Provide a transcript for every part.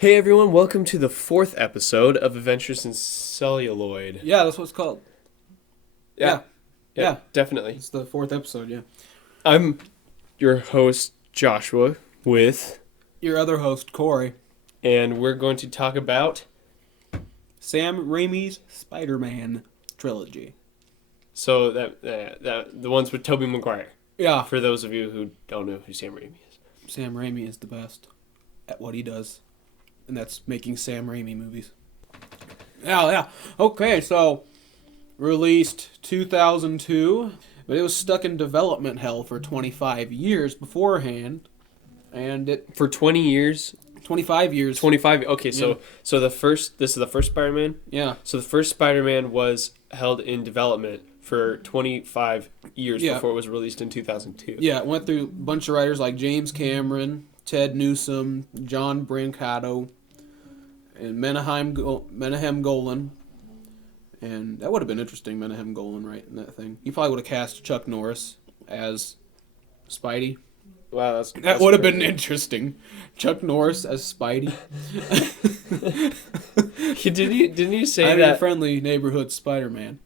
Hey everyone, welcome to the 4th episode of Adventures in Celluloid. Yeah, that's what it's called. Yeah, Yeah. definitely. It's the 4th episode, yeah. I'm your host, Joshua, with... Your other host, Corey. And we're going to talk about... Sam Raimi's Spider-Man trilogy. So, the ones with Tobey Maguire. Yeah. For those of you who don't know who Sam Raimi is. Sam Raimi is the best at what he does. And that's making Sam Raimi movies. Yeah. Okay, so released 2002, but it was stuck in development hell for 25 years beforehand. And it For 20 years? 25 years. 25, okay, so this is the first Spider-Man? Yeah. So the first Spider-Man was held in development for 25 years before it was released in 2002. Yeah, it went through a bunch of writers like James Cameron, Ted Newsom, John Brancato, and Menahem Golan. And that would have been interesting, Menahem Golan, right, in that thing. He probably would have cast Chuck Norris as Spidey. Wow, That would have been interesting. Chuck Norris as Spidey. Didn't you say I'm that? a friendly neighborhood Spider-Man.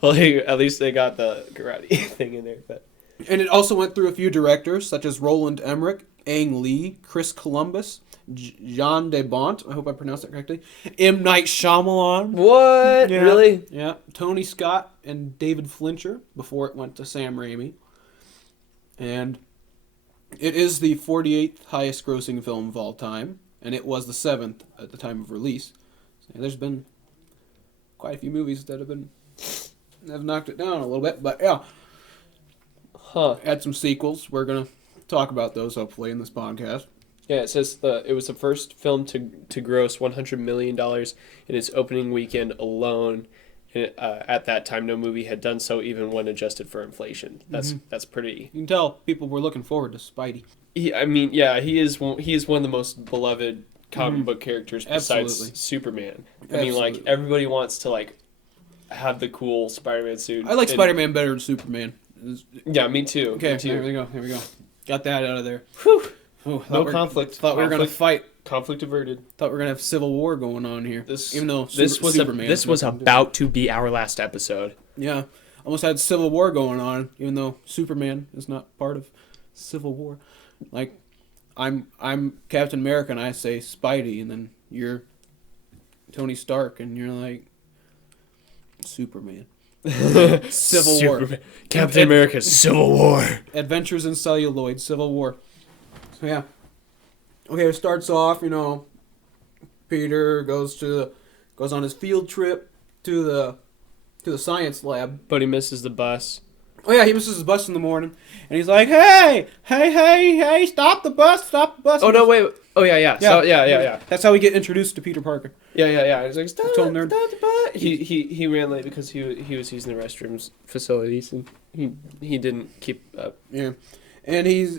Well, hey, at least they got the karate thing in there. But And it also went through a few directors, such as Roland Emmerich, Ang Lee, Chris Columbus, Jean de Bont, I hope I pronounced that correctly, M. Night Shyamalan. what? Yeah. Really? Yeah, Tony Scott and David Fincher before it went to Sam Raimi. And it is the 48th highest grossing film of all time, and it was the 7th at the time of release. So there's been quite a few movies that have knocked it down a little bit, but yeah. Had some sequels. We're going to talk about those hopefully in this podcast. Yeah, it says it was the first film to gross $100 million in its opening weekend alone. And, at that time, no movie had done so, even when adjusted for inflation. That's pretty. You can tell people were looking forward to Spidey. He is one of the most beloved comic book characters besides Absolutely. Superman. I Absolutely. mean, like everybody wants to have the cool Spider-Man suit. I like Spider-Man better than Superman. Yeah, me too. Okay, me too. Here we go. Got that out of there. Whew. Oh, No conflict. Thought we were gonna fight. Conflict averted. Thought we were gonna have civil war going on here. This was about to be our last episode. Yeah, almost had civil war going on. Even though Superman is not part of civil war. Like, I'm Captain America and I say Spidey, and then you're Tony Stark and you're like Superman. Civil War. Captain America's Civil War. Adventures in Celluloid, Civil War. So yeah. Okay, it starts off, Peter goes on his field trip to the science lab. But he misses the bus. Oh yeah, he misses his bus in the morning, and he's like, "Hey, stop the bus!" Oh no, wait. Oh yeah. So, yeah. That's how we get introduced to Peter Parker. Yeah. He's like, stop Total nerd. the bus. He ran late because he was using the restrooms facilities and he didn't keep up. Yeah, and he's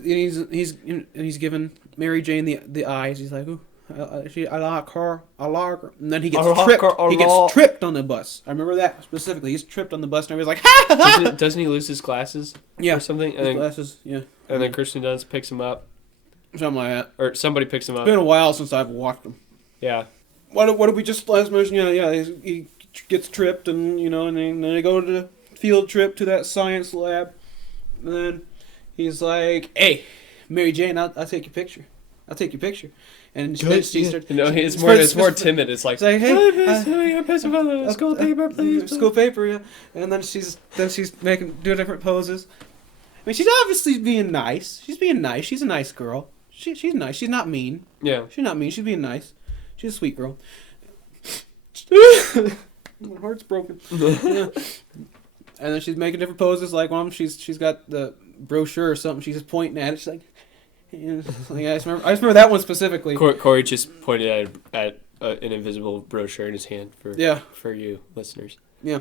giving Mary Jane the eyes. He's like, "Ooh, I like her. And then he gets tripped. He gets tripped on the bus. I remember that specifically. He's tripped on the bus, and everybody's like, "Ha!" Doesn't he lose his glasses? Yeah, or something. His glasses. Yeah, and then Kirsten Dunst picks him up, something like that. or somebody picks him up. It's been a while since I've watched him. Yeah. What did we just last mention? Yeah. He gets tripped, and and then they go to the field trip to that science lab, and then he's like, "Hey, Mary Jane, I'll take your picture. And she starts. No, it's more timid. It's like, hey, school paper, please. School paper, yeah. And then she's doing different poses. I mean, she's obviously being nice. She's being nice. She's a nice girl. She's nice. She's not mean. Yeah. She's not mean. She's being nice. She's a sweet girl. My heart's broken. Yeah. And then she's making different poses. Like one of them, she's got the brochure or something. She's just pointing at it. She's like, I just remember that one specifically. Corey just pointed at an invisible brochure in his hand for you listeners. Yeah.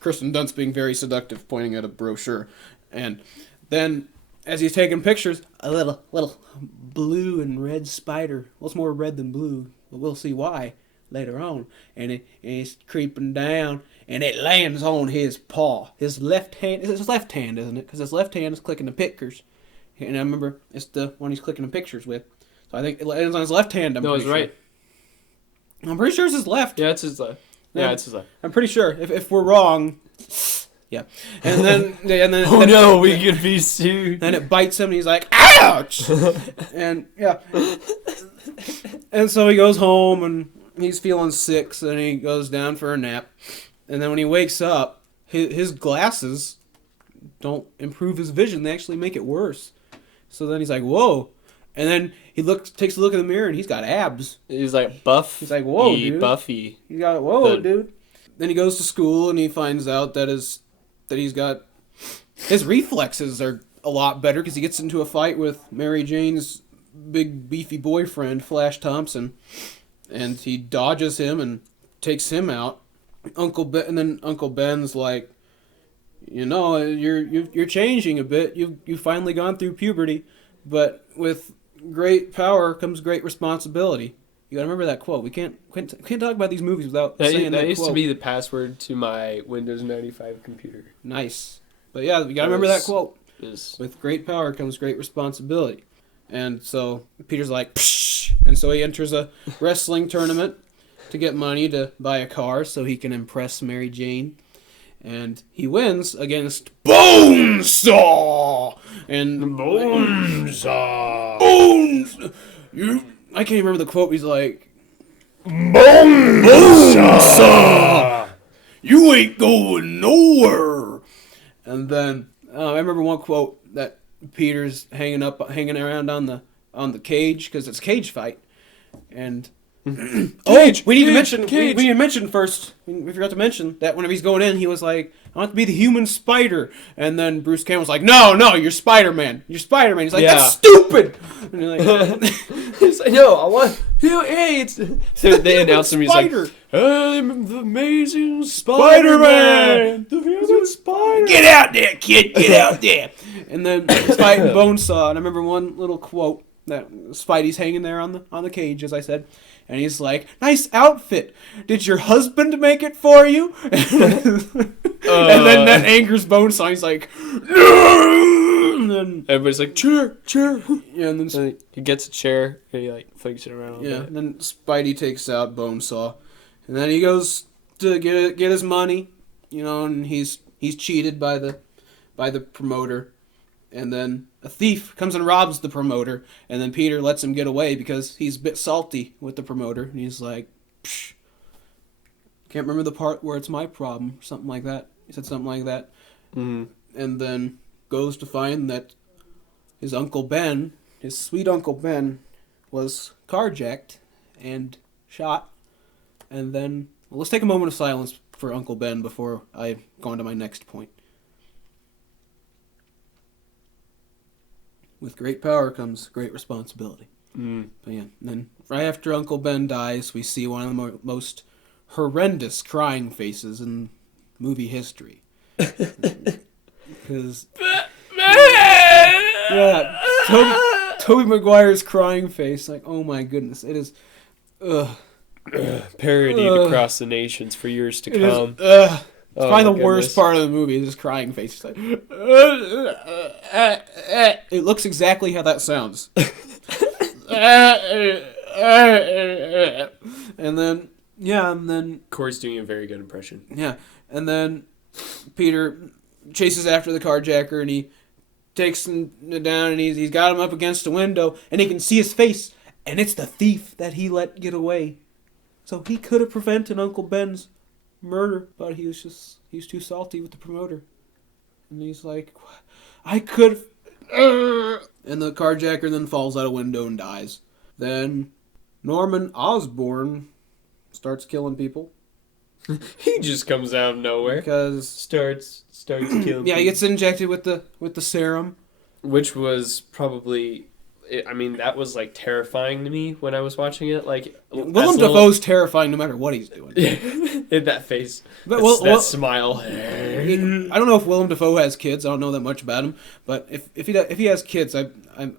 Kirsten Dunst being very seductive, pointing at a brochure. And then, as he's taking pictures, a little blue and red spider. Well, it's more red than blue, but we'll see why later on. And it's creeping down, and it lands on his paw. His left hand. It's his left hand, isn't it? Because his left hand is clicking the pictures. And I remember it's the one he's clicking the pictures with. So I think it lands on his left hand. No, it's right. I'm pretty sure it's his left. Yeah, it's his left. Yeah, it's his left. I'm pretty sure. If we're wrong, yeah. And then Oh no, we could be sued. Then it bites him, and he's like, "Ouch!" And yeah. And so he goes home, and he's feeling sick, so then he goes down for a nap. And then when he wakes up, his glasses don't improve his vision; they actually make it worse. So then he's like, "Whoa!" And then he takes a look in the mirror, and he's got abs. He's like buff. He's like, "Whoa, dude!" Buffy. He got whoa, dude. Then he goes to school, and he finds out that he's got his reflexes are a lot better because he gets into a fight with Mary Jane's big beefy boyfriend, Flash Thompson, and he dodges him and takes him out. And then Uncle Ben's like, you're changing a bit. You've finally gone through puberty, but with great power comes great responsibility. You gotta remember that quote. We can't talk about these movies without saying that quote. That used to be the password to my Windows 95 computer. Nice. But yeah, you gotta remember that quote. With great power comes great responsibility. And so Peter's like, psh! And so he enters a wrestling tournament to get money to buy a car so he can impress Mary Jane. And he wins against Bonesaw! And Bonesaw! I can't even remember the quote. He's like, Bonesaw! You ain't going nowhere! And then I remember one quote that Peter's hanging around on the cage because it's a cage fight, and Cage, we need to mention first. We forgot to mention that whenever he's going in, he was like, "I want to be the human spider," and then Bruce Campbell's like, "No, you're Spider-Man. You're Spider-Man." He's like, "That's stupid." And you're like, he's like, "No, I want." Hey, it's. So they announced him. He's like, "I'm the amazing Spider-Man, the human spider. Get out there, kid. Get out there." And then he's fighting Bonesaw, and I remember one little quote that Spidey's hanging there on the cage, as I said. And he's like, "Nice outfit. Did your husband make it for you?" And then that angers Bonesaw. He's like, "No!" And then everybody's like, "Chair." Yeah, and then so he gets a chair and he like flicks it around. Yeah, and then Spidey takes out Bonesaw, and then he goes to get his money, and he's cheated by the promoter. And then a thief comes and robs the promoter, and then Peter lets him get away because he's a bit salty with the promoter. And he's like, psh, can't remember the part where it's my problem, something like that. He said something like that. Mm-hmm. And then goes to find that his Uncle Ben, his sweet Uncle Ben, was carjacked and shot. And then, let's take a moment of silence for Uncle Ben before I go on to my next point. With great power comes great responsibility. Mm. But yeah, and then right after Uncle Ben dies, we see one of the most horrendous crying faces in movie history. Because yeah, Tobey Maguire's crying face, like, oh my goodness, it is parodied across the nations for years to come. It's probably the worst part of the movie is his crying face. It's like, it looks exactly how that sounds. And then Corey's doing a very good impression. Yeah, and then Peter chases after the carjacker, and he takes him down, and he's got him up against a window, and he can see his face, and it's the thief that he let get away. So he could have prevented Uncle Ben's murder, but he's too salty with the promoter, and he's like, I could. And the carjacker then falls out a window and dies. Then Norman Osborn starts killing people. He just comes out of nowhere Because starts killing people. Yeah, he gets injected with the serum, which was probably, I mean, that was like terrifying to me when I was watching it. Like, Willem Dafoe's terrifying no matter what he's doing. In that face, but that smile. I don't know if Willem Dafoe has kids. I don't know that much about him. But if he has kids, I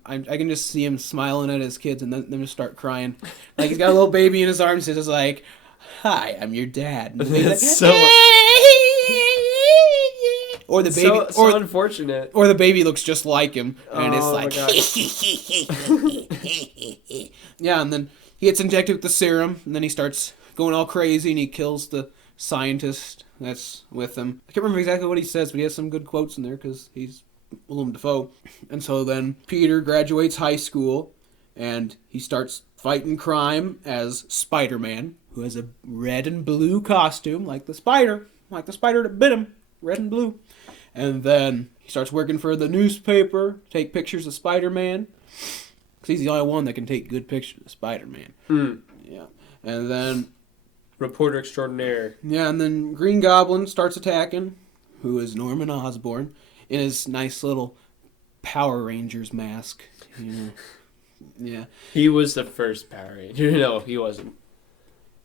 can just see him smiling at his kids and then just start crying. Like he's got a little baby in his arms. He's just like, "Hi, I'm your dad." It's so. Or the baby, so unfortunate. Or the baby looks just like him, and it's like, Yeah, and then he gets injected with the serum, and then he starts going all crazy, and he kills the scientist that's with him. I can't remember exactly what he says, but he has some good quotes in there because he's Willem Dafoe. And so then Peter graduates high school, and he starts fighting crime as Spider-Man, who has a red and blue costume, like the spider that bit him, red and blue. And then he starts working for the newspaper, take pictures of Spider-Man, because he's the only one that can take good pictures of Spider-Man. Yeah. And then... Reporter extraordinaire. Yeah, and then Green Goblin starts attacking, who is Norman Osborn, in his nice little Power Rangers mask. You know. Yeah. He was the first Power Ranger. No, he wasn't.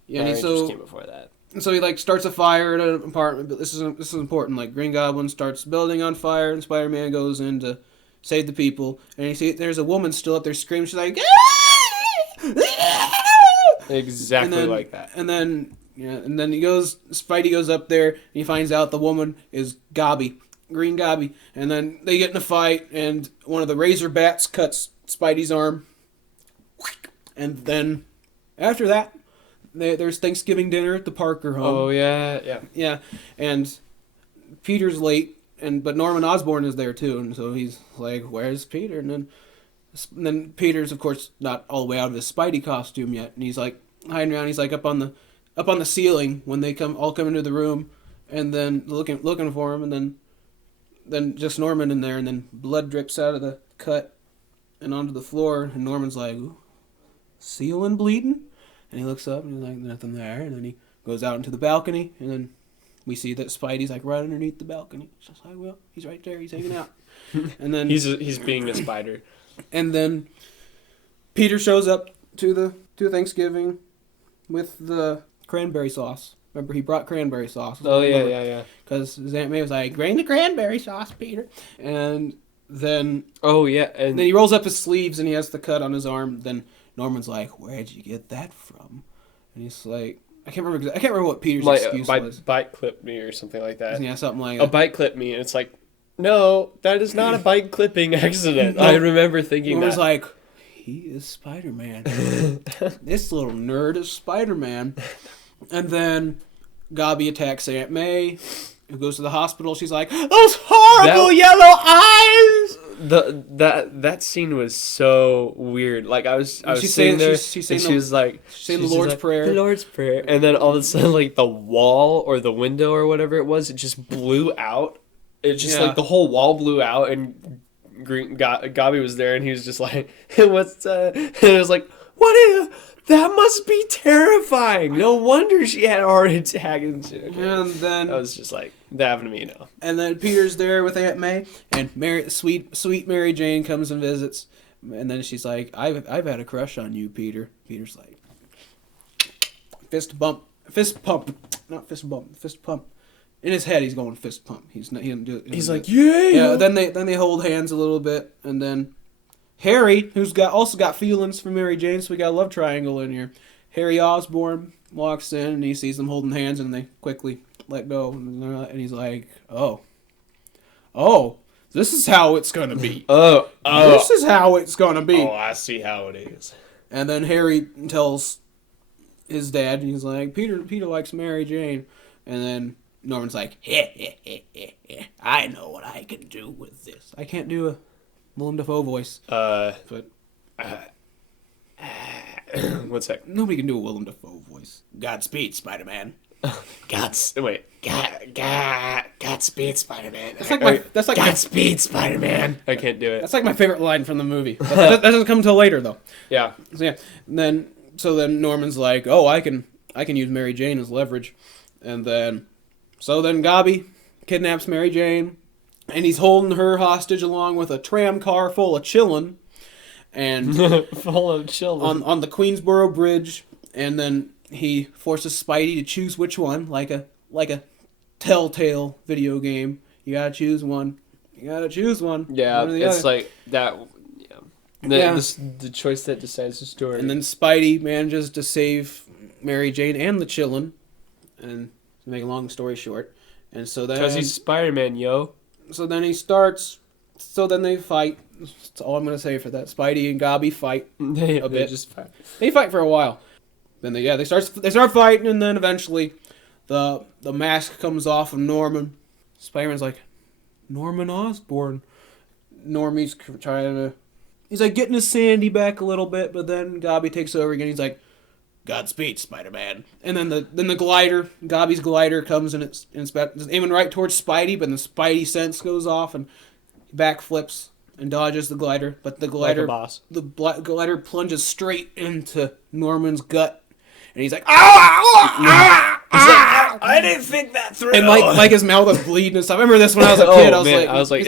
Yeah, Power and Rangers so came before that. And so he like starts a fire at an apartment. But this is important. Like Green Goblin starts the building on fire, and Spider-Man goes in to save the people. And you see there's a woman still up there screaming. She's like, exactly like that. And then Spidey goes up there, and he finds out the woman is Green Gobby. And then they get in a fight, and one of the razor bats cuts Spidey's arm. And then after that, there's Thanksgiving dinner at the Parker home. Oh, yeah. Yeah, and Peter's late, but Norman Osborn is there too, and so he's like, "Where's Peter?" And then Peter's, of course, not all the way out of his Spidey costume yet, and he's like hiding around. He's like up on the ceiling when they come into the room, and then looking for him, and then just Norman in there, and then blood drips out of the cut and onto the floor, and Norman's like, "Ooh, ceiling bleeding?" And he looks up, and he's like, "Nothing there." And then he goes out into the balcony, and then we see that Spidey's like right underneath the balcony. It's just like, well, he's right there. He's hanging out. And then he's being a spider. And then Peter shows up to Thanksgiving with the cranberry sauce. Remember, he brought cranberry sauce. Oh, yeah. Because his Aunt May was like, "Bring the cranberry sauce, Peter." And then... Oh, yeah. And then he rolls up his sleeves, and he has the cut on his arm. Then Norman's like, "Where'd you get that from?" And he's like, I can't remember what Peter's excuse was. Bite clipped me or something like that. Yeah, something like that. A bite clipped me, and it's like, no, that is not a bite clipping accident. I remember thinking Norman's that. like, he is Spider-Man. This little nerd is Spider-Man. And then Gobby attacks Aunt May, who goes to the hospital. She's like, "Those horrible yellow eyes!" That scene was so weird. Like I was sitting there, she was saying the Lord's Prayer. The Lord's Prayer, and then all of a sudden, like the wall or the window or whatever it was, it just blew out. It just like the whole wall blew out, and Gobby was there, and he was just like, "What's?" And it was like, "What is? That must be terrifying. No wonder she had a heart attack and shit." And then I was just like, that happened to me, now. And then Peter's there with Aunt May, and sweet Mary Jane comes and visits, and then she's like, "I've had a crush on you, Peter." Peter's like, fist pump. In his head, he's going fist pump. He doesn't do it. He's like, yeah. Yeah. Then they hold hands a little bit, and then Harry, who's also got feelings for Mary Jane, so we got a love triangle in here. Harry Osborn walks in, and he sees them holding hands, and they quickly let go, and he's like, oh, this is how it's gonna be. This is how it's gonna be. Oh, I see how it is. And then Harry tells his dad, and he's like, Peter likes Mary Jane, and then Norman's like, I know what I can do with this. I can't do a Willem Dafoe voice, but one sec. Nobody can do a Willem Dafoe voice. Godspeed, Spider-Man. Godspeed, Spider-Man. That's like Godspeed, Spider-Man. I can't do it. That's like my favorite line from the movie. That doesn't come until later, though. Yeah. So then Norman's like, "Oh, I can use Mary Jane as leverage," and then Gobby kidnaps Mary Jane, and he's holding her hostage along with a tram car full of chillin', and full of chillin' on the Queensboro Bridge, and then he forces Spidey to choose which one, like a Telltale video game. You gotta choose one. Yeah, it's like that. Yeah. The choice that decides the story. And then Spidey manages to save Mary Jane and the chillin', and to make a long story short, and so then because he's Spider-Man, yo. So then he starts So then they fight. That's all I'm gonna say for that. Spidey and Gobby fight They a bit. just fight. They fight for a while. Then they start fighting, and then eventually, the mask comes off of Norman. Spider-Man's like, Norman Osborn. Normie's trying to. He's like getting his Sandy back a little bit, but then Gobby takes over again. He's like, Godspeed, Spider-Man. And then the glider, Gobby's glider comes and it's aiming right towards Spidey, but the Spidey sense goes off and he backflips and dodges the glider. But the glider, like a boss. Glider plunges straight into Norman's gut, and he's like, ah! I didn't think that through. And like his mouth was bleeding and stuff. I remember this when I was a kid. I was like,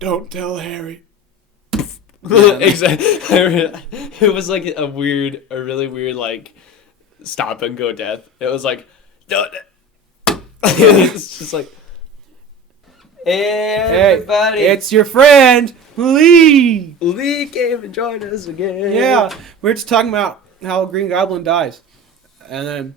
don't tell Harry. Exactly. It was like a really weird like stop and go death. It was like, don't. It's just like, everybody, hey, it's your friend Lee. Lee came and joined us again. Yeah, we're just talking about how Green Goblin dies, and then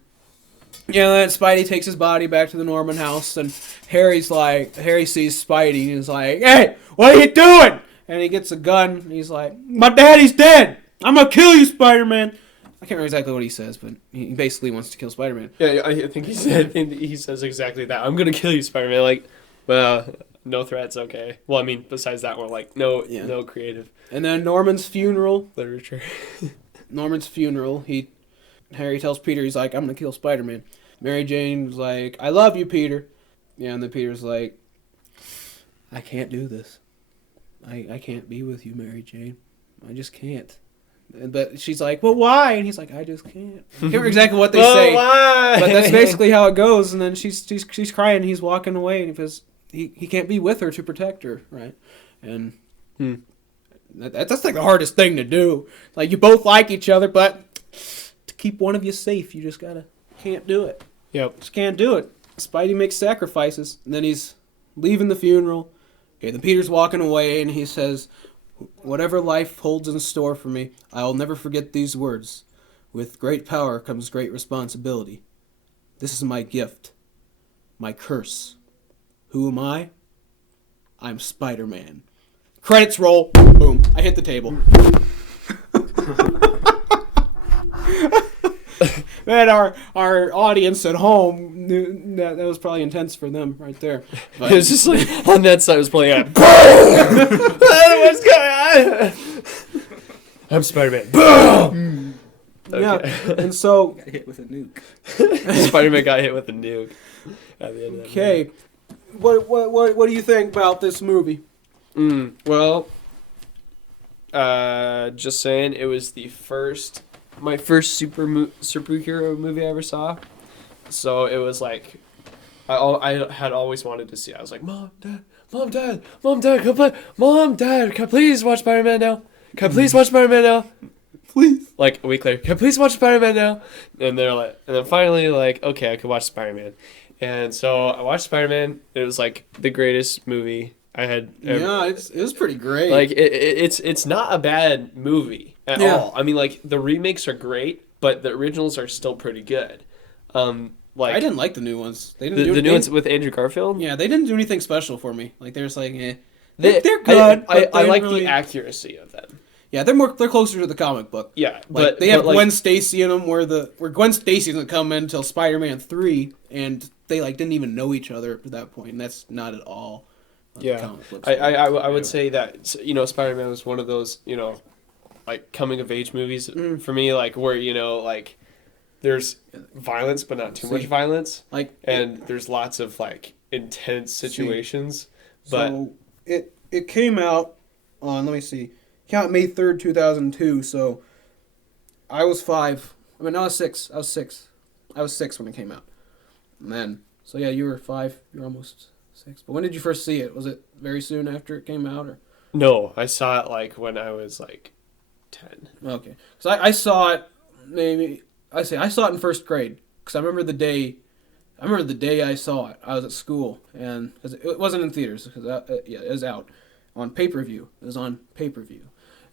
then Spidey takes his body back to the Norman house, and Harry sees Spidey and he's like, hey, what are you doing? And he gets a gun, and he's like, my daddy's dead! I'm gonna kill you, Spider-Man! I can't remember exactly what he says, but he basically wants to kill Spider-Man. Yeah, I think he says exactly that. I'm gonna kill you, Spider-Man. Like, well, no threats, okay. Well, I mean, besides that, we're like, no creative. And then Norman's funeral. Literature. Harry tells Peter, he's like, I'm gonna kill Spider-Man. Mary Jane's like, I love you, Peter. Yeah, and then Peter's like, I can't do this. I can't be with you, Mary Jane. I just can't. But she's like, well, why? And he's like, I just can't. I can't remember exactly what they say. Why? But that's basically how it goes. And then she's crying, and he's walking away because he can't be with her to protect her, right? And that's like the hardest thing to do. Like, you both like each other, but to keep one of you safe, you just can't do it. Yep. Just can't do it. Spidey makes sacrifices, and then he's leaving the funeral. Okay, then Peter's walking away, and he says, whatever life holds in store for me, I'll never forget these words. With great power comes great responsibility. This is my gift. My curse. Who am I? I'm Spider-Man. Credits roll. Boom. I hit the table. Man, our audience at home knew that was probably intense for them right there. But it was just like on that side, it was playing out. What's going on? I'm Spider-Man. Boom. Okay. Yeah, and so Got hit with a nuke. Spider-Man got hit with a nuke at the end of that okay, what do you think about this movie? Well, just saying, it was my first superhero movie I ever saw. So it was like, I had always wanted to see it. I was like, Mom, Dad, can I please watch Spider-Man now? Can I please watch Spider-Man now? Please. Like a week later, can I please watch Spider-Man now? And they're like, and then finally like, okay, I could watch Spider-Man. And so I watched Spider-Man. It was like the greatest movie I had ever. Yeah, it was pretty great. Like it's not a bad movie at all. I mean, like the remakes are great, but the originals are still pretty good. Like I didn't like the new ones. They didn't do the new ones with Andrew Garfield. Yeah, they didn't do anything special for me. Like they're just like, they're good. I like the accuracy of them. Yeah, they're closer to the comic book. Yeah, but they have Gwen Stacy in them, where Gwen Stacy doesn't come in until Spider-Man 3, and they like didn't even know each other at that point, and that's not at all. Yeah, I would say that Spider-Man was one of those like coming of age movies for me, like where like there's violence but not too much violence, and there's lots of like intense situations. So it came out on, let me see, came out May 3rd, 2002. So I was 5. I mean, I was 6. I was 6 when it came out. And then, so yeah, you were 5. You're almost 6. But when did you first see it? Was it very soon after it came out, or? No, I saw it like when I was like 10. Okay, so I saw it I saw it in first grade because I remember the day I saw it. I was at school, and because it wasn't in theaters, because it was out on pay-per-view. It was on pay-per-view,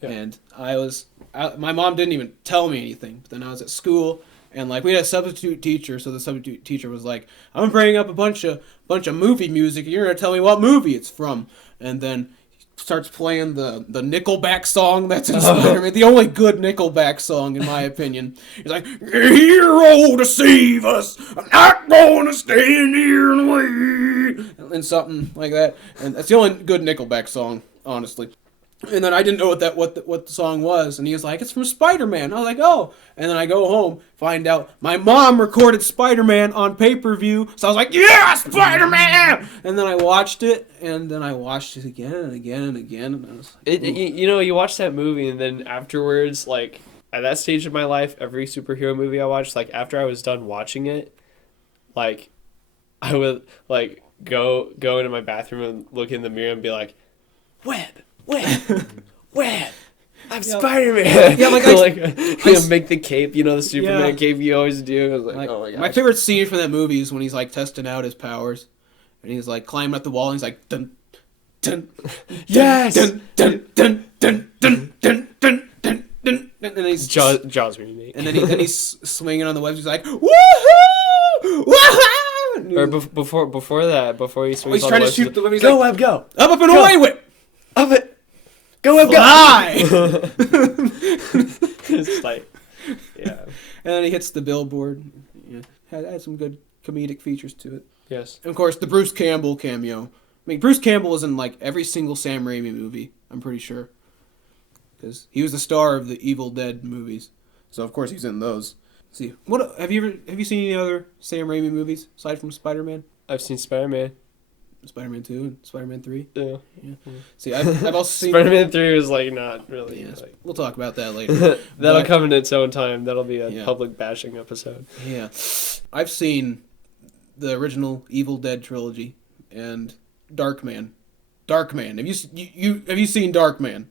and my mom didn't even tell me anything. But then I was at school, And like we had a substitute teacher, so the substitute teacher was like, "I'm bringing up a bunch of movie music. You're gonna tell me what movie it's from." And then he starts playing the Nickelback song that's in Spider-Man, the only good Nickelback song in my opinion. He's like, "Hero to save us. I'm not gonna stand here and wait," and something like that. And that's the only good Nickelback song, honestly. And then I didn't know what the song was, and he was like, "It's from Spider-Man." I was like, "Oh!" And then I go home, find out my mom recorded Spider-Man on pay-per-view, so I was like, "Yeah, Spider-Man!" And then I watched it, and then I watched it again and again and again, and I was like, you watch that movie, and then afterwards, like at that stage of my life, every superhero movie I watched, like after I was done watching it, like I would like go into my bathroom and look in the mirror and be like, "Web. I'm Spider-Man." Yeah, like I make the cape, the Superman cape you always do. I was like, oh my god. My favorite scene from that movie is when he's like testing out his powers, and he's like climbing up the wall, and he's like, dun, dun, yes, dun, dun, dun, dun, dun, dun, dun, dun, dun, and then he's Jaws remake. And then he's swinging on the webs. He's like, woohoo, woohoo! Or before that, before he swings, he's trying to shoot the web. He's go like, web, go up and away with. Up it. Go web, fly! go. It's like, yeah. And then he hits the billboard. Yeah, had some good comedic features to it. Yes. And of course, the Bruce Campbell cameo. I mean, Bruce Campbell is in like every single Sam Raimi movie. I'm pretty sure, because he was the star of the Evil Dead movies. So of course he's in those. Let's see, what have you seen any other Sam Raimi movies aside from Spider-Man? I've seen Spider-Man. Spider-Man 2 and Spider-Man 3. Yeah. See, I've also seen Spider-Man 3 was like not really. Yeah, like... We'll talk about that later. That'll come in its own time. That'll be a public bashing episode. Yeah, I've seen the original Evil Dead trilogy and Darkman. Darkman. Have you seen Darkman?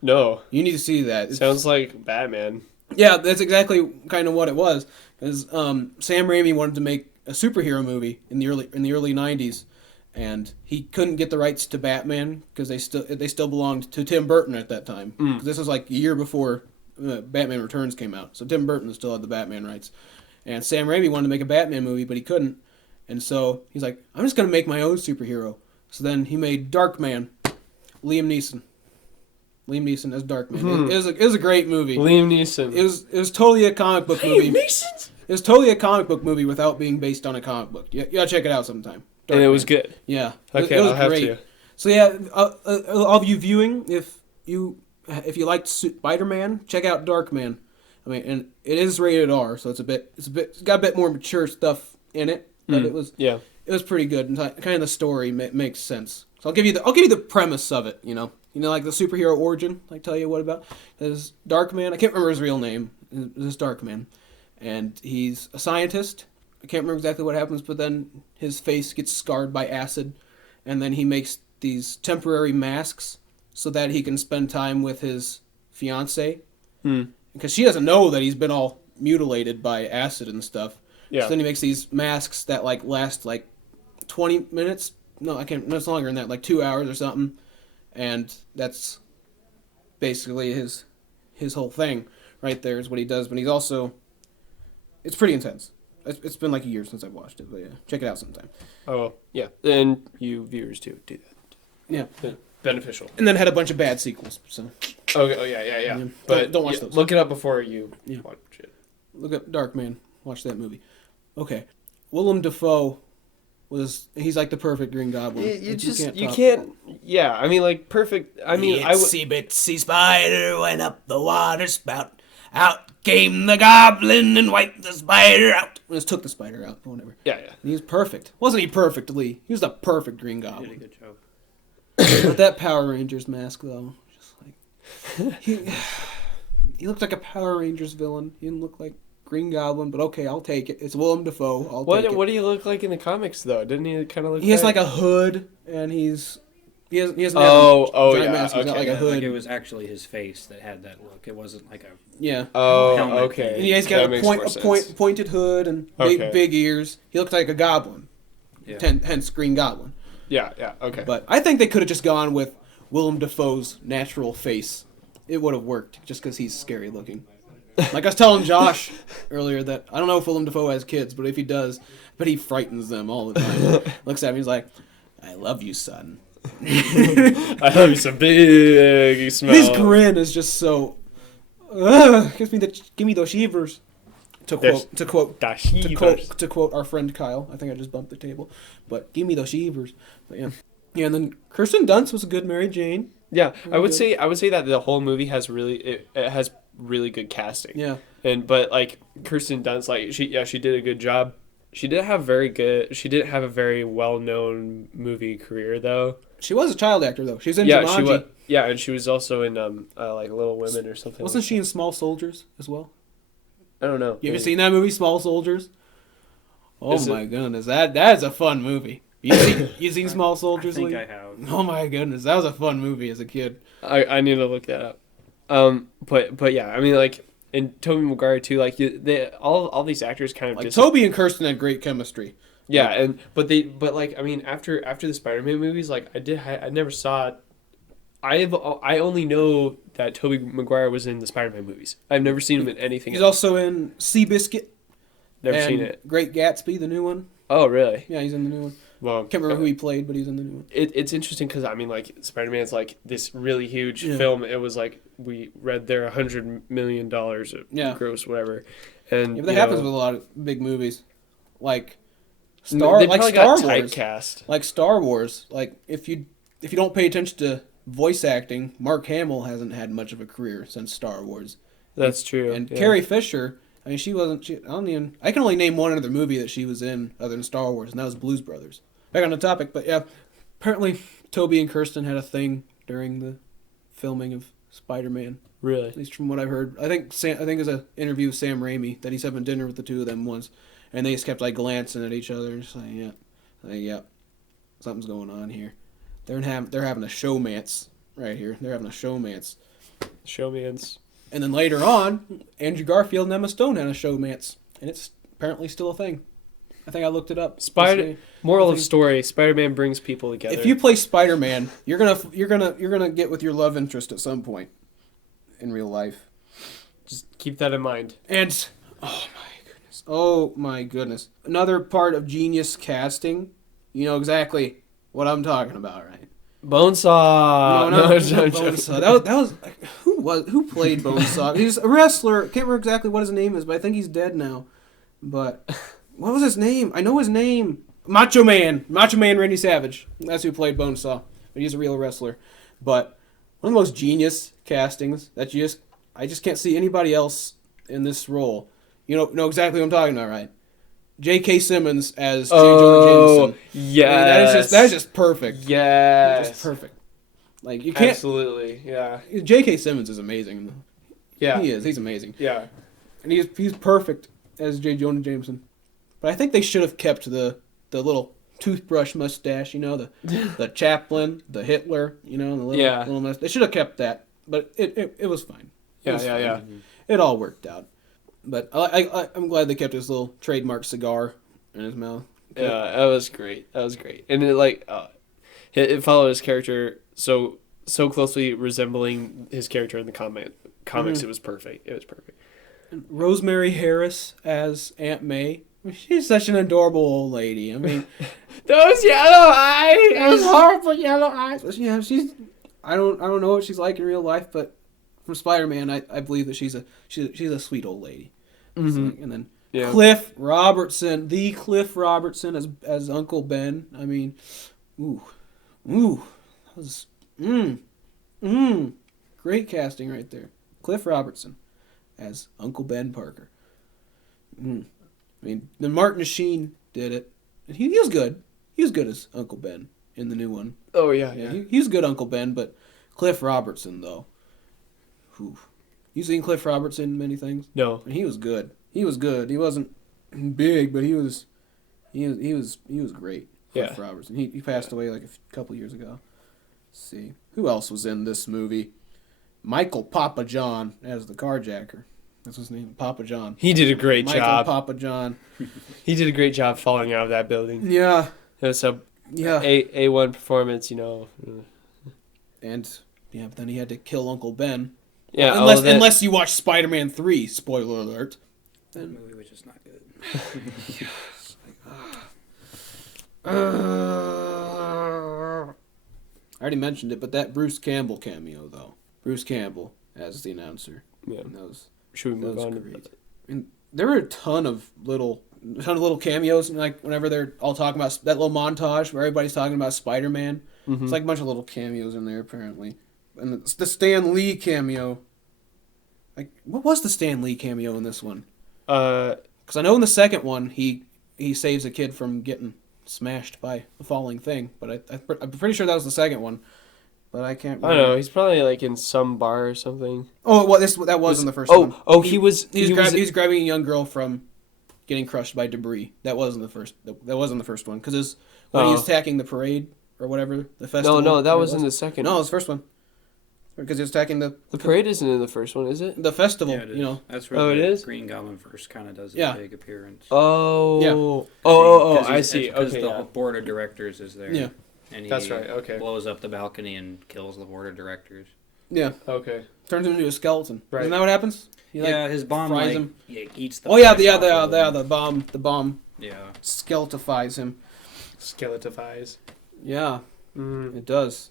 No. You need to see that. Sounds like Batman. Yeah, that's exactly kind of what it was. Because Sam Raimi wanted to make a superhero movie in the early 90s. And he couldn't get the rights to Batman because they still belonged to Tim Burton at that time. Because this was like a year before Batman Returns came out, so Tim Burton still had the Batman rights. And Sam Raimi wanted to make a Batman movie, but he couldn't. And so he's like, "I'm just gonna make my own superhero." So then he made Darkman, Liam Neeson as Darkman. Mm-hmm. It was a great movie. Liam Neeson. It was totally a comic book movie. Neeson. It was totally a comic book movie without being based on a comic book. You gotta check it out sometime. Darkman. And it was good. Yeah. Okay, it was I'll great. have to. So yeah, all of you viewing, if you liked Spider-Man, check out Darkman. I mean, and it is rated R, so it's got a bit more mature stuff in it, but it was pretty good, and kind of the story makes sense. So I'll give you the premise of it. Like the superhero origin. I tell you what about is Darkman. I can't remember his real name. This Darkman, and he's a scientist. I can't remember exactly what happens, but then his face gets scarred by acid, and then he makes these temporary masks so that he can spend time with his fiancée. Because she doesn't know that he's been all mutilated by acid and stuff. Yeah. So then he makes these masks that last 20 minutes. No, I can't. No, it's longer than that, like 2 hours or something. And that's basically his whole thing right there is what he does. But he's also, it's pretty intense. It's been like a year since I've watched it, but yeah, check it out sometime. Oh, yeah. And you viewers too, do that. Yeah. Beneficial. And then had a bunch of bad sequels, so. Okay, oh, yeah. But don't watch those. Look it up before you watch it. Look up Darkman. Watch that movie. Okay. Willem Dafoe he's like the perfect Green Goblin. You can't, yeah, I mean, like, perfect, I mean, Itsy bitsy spider went up the water spout. Out came the goblin and wiped the spider out. Just took the spider out, but whatever. Yeah. And he was perfect. Wasn't he perfect, Lee? He was the perfect Green Goblin. You did a good job. With that Power Rangers mask, though, just like he looked like a Power Rangers villain. He didn't look like Green Goblin, but okay, I'll take it. It's Willem Dafoe. Take it. What do you look like in the comics, though? Didn't he kind of look? He has like a hood, and he doesn't have a giant mask. He's got like a hood. Like it was actually his face that had that look. It wasn't like a helmet okay. And he's got a pointed hood and big ears. He looked like a goblin. Yeah. Hence Green Goblin. Yeah, okay. But I think they could have just gone with Willem Dafoe's natural face. It would have worked, just because he's scary looking. Like I was telling Josh earlier that I don't know if Willem Dafoe has kids, but if he does, but he frightens them all the time. Looks at me, he's like, "I love you, son." I love you some big smile. His grin is just so. Give me those shivers. To quote our friend Kyle. I think I just bumped the table, but give me those shivers. But yeah, and then Kirsten Dunst was a good Mary Jane. Yeah, I would say that the whole movie has it has really good casting. Yeah, but like Kirsten Dunst, like she did a good job. She didn't have a very well known movie career though. She was a child actor though. She was in Jumanji. She was. Yeah, and she was also in like Little Women or something. Wasn't she in Small Soldiers as well? I don't know. You ever seen that movie, Small Soldiers? Oh my goodness, that is a fun movie. You seen Small Soldiers? I think I have. Oh my goodness, that was a fun movie as a kid. I need to look that up. But yeah, I mean like and Tobey Maguire too. Like all these actors kind of like Tobey and Kirsten had great chemistry. Yeah, but like I mean after the Spider-Man movies, like I never saw. I only know that Tobey Maguire was in the Spider-Man movies. I've never seen him in anything He's else. also in Seabiscuit. Never seen it. Great Gatsby, the new one. Oh, really? Yeah, he's in the new one. Well, Can't remember who he played, but he's in the new one. It's interesting because I mean, like Spider-Man's like this really huge film. It was like we read there $100 million of gross, whatever. And but that happens with a lot of big movies, like Star Wars. Typecast. Like Star Wars. Like if you don't pay attention to voice acting, Mark Hamill hasn't had much of a career since Star Wars. That's true. And Carrie Fisher, I mean, I can only name one other movie that she was in other than Star Wars, and that was Blues Brothers. Back on the topic, but yeah, apparently Toby and Kirsten had a thing during the filming of Spider-Man. Really? At least from what I've heard. I think there's an interview with Sam Raimi that he's having dinner with the two of them once, and they just kept like glancing at each other, just like, yeah, something's going on here. They're having a showmance right here. They're having a showmance. Showmance. And then later on, Andrew Garfield and Emma Stone had a showmance, and it's apparently still a thing. I think I looked it up. Moral of story: Spider-Man brings people together. If you play Spider-Man, you're gonna get with your love interest at some point in real life. Just keep that in mind. And oh my goodness, another part of genius casting. You know exactly what I'm talking about, right? Bonesaw. No, Bonesaw. That was who played Bonesaw? He's a wrestler. Can't remember exactly what his name is, but I think he's dead now. But what was his name? I know his name. Macho Man Randy Savage. That's who played Bonesaw. But he's a real wrestler. But one of the most genius castings that I just can't see anybody else in this role. You know exactly what I'm talking about, right? J.K. Simmons as J. Jonah Jameson. Yeah, that is just perfect. Yeah, just perfect. Like you can't. Absolutely, yeah. J.K. Simmons is amazing. Yeah, he is. He's amazing. Yeah, and he's perfect as J. Jonah Jameson. But I think they should have kept the little toothbrush mustache. You know, the Chaplin, the Hitler. You know, the little mustache. They should have kept that, but it was fine. Yeah. It all worked out. But I'm glad they kept his little trademark cigar in his mouth. Yeah, that was great. And it followed his character so closely resembling his character in the comics. Mm-hmm. It was perfect. And Rosemary Harris as Aunt May. She's such an adorable old lady. I mean, those yellow eyes. Those horrible yellow eyes. But yeah, I don't know what she's like in real life, but from Spider-Man, I believe that she's a sweet old lady. Mm-hmm. And then Cliff Robertson as Uncle Ben. I mean, that was great casting right there. Cliff Robertson as Uncle Ben Parker. I mean, then Martin Sheen did it. And he was good. He was good as Uncle Ben in the new one. Oh yeah. He was good Uncle Ben, but Cliff Robertson though. You seen Cliff Robertson in many things? No. And he was good. He wasn't big, but he was great. Cliff Robertson. He passed away like a couple years ago. Let's see. Who else was in this movie? Michael Papa John as the carjacker. That's his name, Papa John. He did a great job. Michael Papa John. He did a great job falling out of that building. Yeah. It was A1 performance, you know. And but then he had to kill Uncle Ben. Yeah, unless you watch Spider-Man 3, spoiler alert. That movie was just not good. I already mentioned it, but that Bruce Campbell cameo, though. Bruce Campbell as the announcer. Yeah. That Should we move on? great. And there were a ton of little cameos, like whenever they're all talking about that little montage where everybody's talking about Spider-Man. Mm-hmm. It's like a bunch of little cameos in there, apparently. And the Stan Lee cameo. Like, what was the Stan Lee cameo in this one? Because I know in the second one he saves a kid from getting smashed by a falling thing, but I'm pretty sure that was the second one. But I can't remember. I don't know. He's probably like in some bar or something. Oh, well, that wasn't the first one. He was grabbing a young girl from getting crushed by debris. That wasn't the first. That wasn't the first one because when he was attacking the parade or whatever the festival. No, that was in the second. No, it was the first one. Because he was attacking the parade isn't in the first one, is it? The festival. Yeah, it is. You know. That's where it is? Green Goblin first kind of does Yeah. a big appearance. Oh. Yeah. I see. Because Okay. the board of directors is there. Yeah. And he That's right, okay. blows up the balcony and kills the board of directors. Yeah. Okay. Turns him into a skeleton. Right. Isn't that what happens? He, His bomb fries him. eats the. Oh yeah, flesh off of him. the bomb Yeah. skeletifies him. Skeletifies. Yeah, Mm. it does.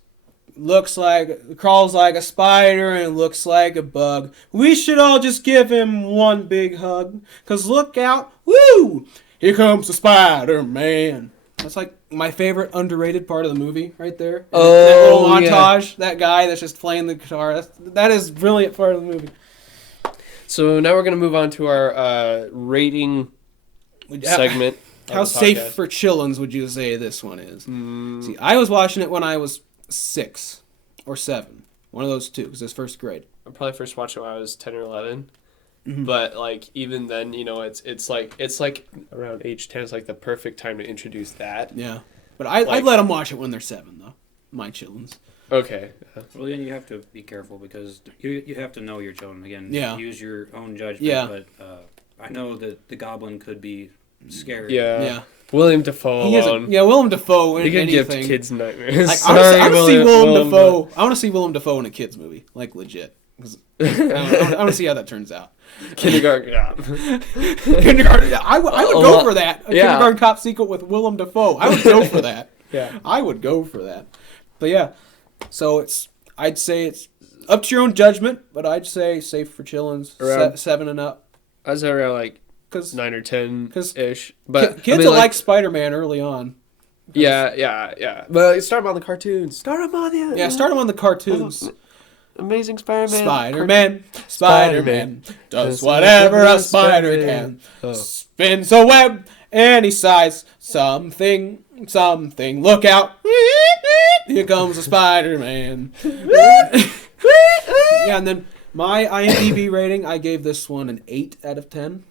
Crawls like a spider and looks like a bug. We should all just give him one big hug. 'Cause look out, woo! Here comes the Spider-Man. That's like my favorite underrated part of the movie, right there. Oh, that little montage, yeah. that guy that's just playing the guitar. That is a brilliant part of the movie. So now we're gonna move on to our rating segment. How of the safe podcast. for chillins would you say this one is? Mm. See, I was watching it when I was 6 or 7. One of those two, because it's first grade. I probably first watched it when I was 10 or 11. Mm-hmm. But like even then, it's like around age 10 is like the perfect time to introduce that. Yeah. But I'd let them watch it when they're 7, though. My chillins. Okay. Well, then you have to be careful because you have to know your children. Again, Yeah. use your own judgment. Yeah. But I know that the goblin could be scary. Yeah. William Dafoe alone. Willem Dafoe in He could give anything. kids nightmares. Like, Sorry, I want to see Willem Dafoe. I want to see Willem Dafoe in a kids movie, like legit. 'Cause I want to see how that turns out. Kindergarten Cop. Kindergarten. I would go for that. A Yeah. Kindergarten Cop sequel with Willem Dafoe. I would go for that. Yeah. I would go for that. But yeah, so I'd say it's up to your own judgment, but I'd say safe for chillins, Around- 7 and up. I was around like Because 9 or 10 'cause ish. But kids will like Spider-Man early on. Yeah. But start them on the cartoons. Start them on the Yeah, start them on the cartoons. Amazing Spider-Man. Spider-Man does whatever a spider can. Oh. Spins a web and he sighs something. Look out! Here comes a Spider-Man. Yeah, and then my IMDb rating, I gave this one an 8 out of 10.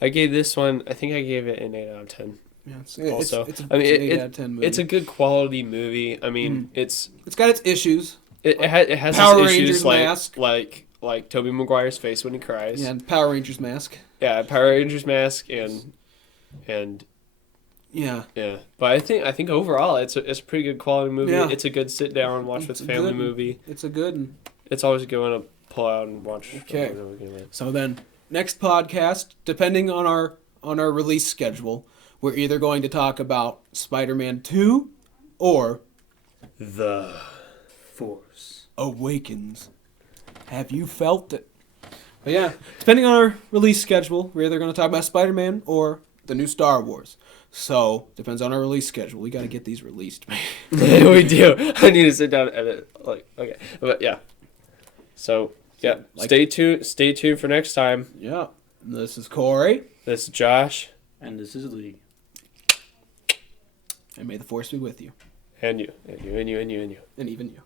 I gave this one, I think I gave it an 8 out of 10. Yeah, it's Also, it's I mean, an 8 out of 10 movie. it's a good quality movie. I mean, it's got its issues. it has Power its issues Rangers mask. like Tobey Maguire's face when he cries. Yeah, and Power Rangers mask. Yeah, Power Rangers mask and Yeah. yeah. But I think overall it's a pretty good quality movie. Yeah. It's a good sit down watch with It's a family good- movie. It's a good one. It's always going to pull out and watch. Okay. over and over. So then, next podcast, depending on our release schedule, we're either going to talk about Spider-Man 2 or The Force Awakens. Have you felt it? But yeah, depending on our release schedule, we're either going to talk about Spider-Man or the new Star Wars. So, depends on our release schedule. We got to get these released, man. we do. I need to sit down and edit. Okay, but yeah. So yeah, stay tuned for next time. Yeah. This is Corey. This is Josh. and this is Lee. And may the Force be with you. And you. And even you.